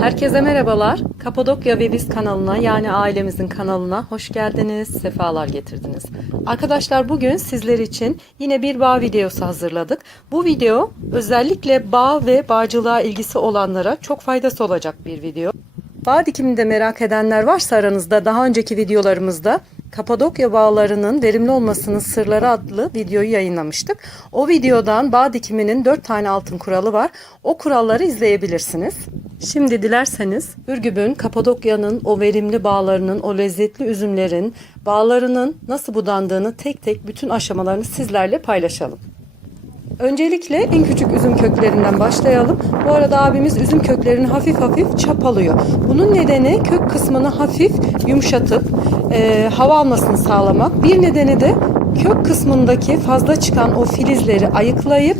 Herkese merhabalar. Kapadokya ve biz kanalına yani ailemizin kanalına hoş geldiniz, sefalar getirdiniz. Arkadaşlar bugün sizler için yine bir bağ videosu hazırladık. Bu video özellikle bağ ve bağcılığa ilgisi olanlara çok faydası olacak bir video. Bağ dikiminde merak edenler varsa aranızda daha önceki videolarımızda Kapadokya bağlarının verimli olmasının sırları adlı videoyu yayınlamıştık. O videodan bağ dikiminin 4 tane altın kuralı var. O kuralları izleyebilirsiniz. Şimdi dilerseniz Ürgüp'ün, Kapadokya'nın o verimli bağlarının, o lezzetli üzümlerin, bağlarının nasıl budandığını tek tek bütün aşamalarını sizlerle paylaşalım. Öncelikle en küçük üzüm köklerinden başlayalım. Bu arada abimiz üzüm köklerini hafif hafif çapalıyor. Bunun nedeni kök kısmını hafif yumuşatıp e, hava almasını sağlamak. Bir nedeni de kök kısmındaki fazla çıkan o filizleri ayıklayıp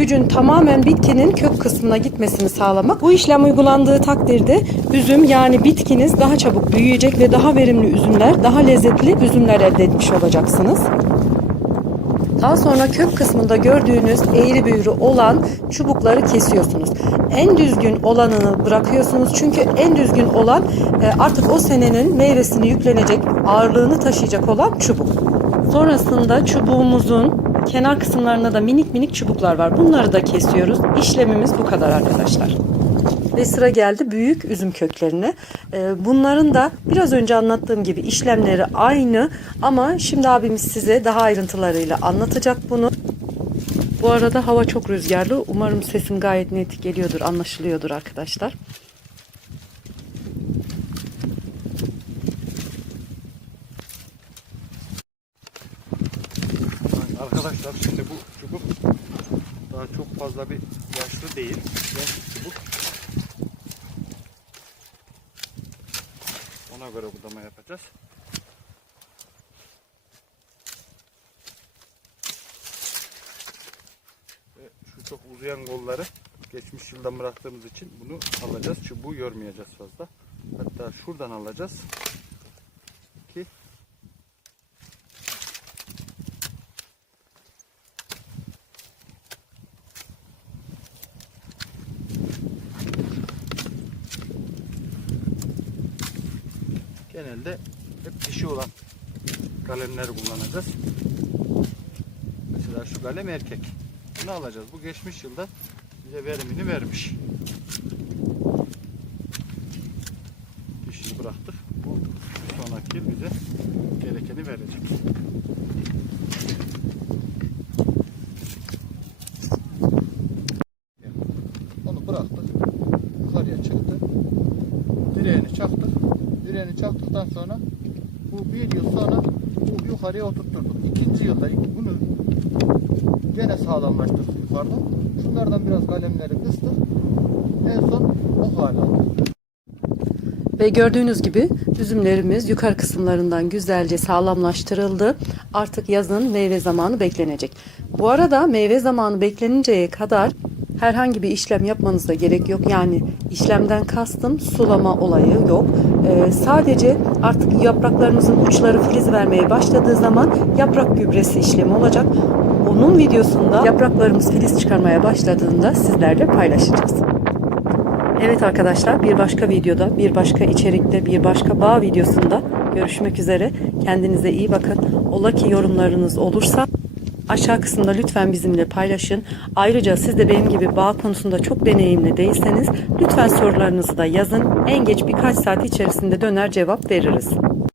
gücün tamamen bitkinin kök kısmına gitmesini sağlamak. Bu işlem uygulandığı takdirde üzüm yani bitkiniz daha çabuk büyüyecek ve daha verimli üzümler, daha lezzetli üzümler elde etmiş olacaksınız. Daha sonra kök kısmında gördüğünüz eğri büğrü olan çubukları kesiyorsunuz. En düzgün olanını bırakıyorsunuz. Çünkü en düzgün olan e, artık o senenin meyvesini yüklenecek, ağırlığını taşıyacak olan çubuk. Sonrasında çubuğumuzun kenar kısımlarında da minik minik çubuklar var. Bunları da kesiyoruz. İşlemimiz bu kadar arkadaşlar. Ve sıra geldi büyük üzüm köklerine. Ee, bunların da biraz önce anlattığım gibi işlemleri aynı ama şimdi abimiz size daha ayrıntılarıyla anlatacak bunu. Bu arada hava çok rüzgarlı. Umarım sesim gayet net geliyordur, anlaşılıyordur arkadaşlar. Arkadaşlar şimdi bu çubuk daha çok fazla bir yaşlı değil. Genç bir çubuk. Ona göre budama yapacağız. Ve şu çok uzayan kolları geçmiş yıldan bıraktığımız için bunu alacağız. Çubuğu yormayacağız fazla. Hatta şuradan alacağız. Genelde hep dişi olan kalemler kullanacağız. Mesela şu kalem erkek. Bunu alacağız. Bu geçmiş yılda bize verimini vermiş. Dişini bıraktık. Bu sonraki yıl bize gerekeni verecek. gübreni çaktıktan sonra bu bir yıl sonra bu yukarıya oturtturduk. İkinci yılda bunu gene sağlamlaştırdık yukarıda. Şunlardan biraz kalemleri kıstık. En son o hale Ve gördüğünüz gibi üzümlerimiz yukarı kısımlarından güzelce sağlamlaştırıldı. Artık yazın meyve zamanı beklenecek. Bu arada meyve zamanı bekleninceye kadar Herhangi bir işlem yapmanıza gerek yok. Yani işlemden kastım sulama olayı yok. Ee, sadece artık yapraklarımızın uçları filiz vermeye başladığı zaman yaprak gübresi işlemi olacak. Onun videosunda yapraklarımız filiz çıkarmaya başladığında sizlerle paylaşacağız. Evet arkadaşlar bir başka videoda, bir başka içerikte, bir başka bağ videosunda görüşmek üzere. Kendinize iyi bakın. Ola ki yorumlarınız olursa Aşağı kısımda lütfen bizimle paylaşın. Ayrıca siz de benim gibi bağ konusunda çok deneyimli değilseniz lütfen sorularınızı da yazın. En geç birkaç saat içerisinde döner cevap veririz.